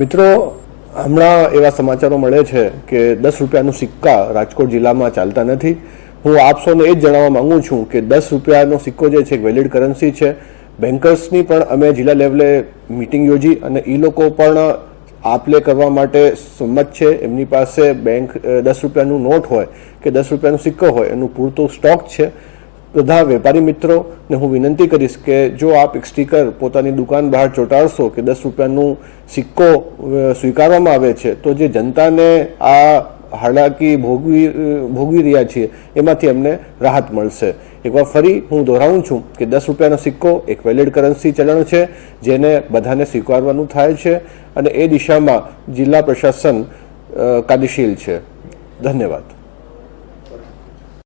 મિત્રો, હમણાં એવા સમાચારો મળે છે કે 10 રૂપિયાનું સિક્કા રાજકોટ જિલ્લામાં ચાલતા નથી. હું આપ સૌને એ જ જણાવવા માંગુ છું કે 10 રૂપિયાનો સિક્કો જે છે એક વેલિડ કરન્સી છે. બેન્કર્સની પણ અમે જિલ્લા લેવલે મિટિંગ યોજી અને એ લોકો પણ આપ-લે કરવા માટે સંમત છે. એમની પાસે બેંક 10 રૂપિયાનું નોટ હોય કે 10 રૂપિયાનો સિક્કો હોય એનું પૂરતું સ્ટોક છે. બધા વેપારી મિત્રોને હું વિનંતી કરીશ કે જો આપ એક સ્ટીકર પોતાની દુકાન બહાર ચોંટાડશો કે 10 રૂપિયાનું સિક્કો સ્વીકારવામાં આવે છે તો જે જનતાને આ હાલાકી ભોગવી રહ્યા છીએ એમાંથી અમને રાહત મળશે. એકવાર ફરી હું દોહરાવું છું કે 10 રૂપિયાનો સિક્કો એક વેલિડ કરન્સી ચલણ છે જેને બધાને સ્વીકારવાનું થાય છે અને એ દિશામાં જિલ્લા પ્રશાસન કાર્યશીલ છે. ધન્યવાદ.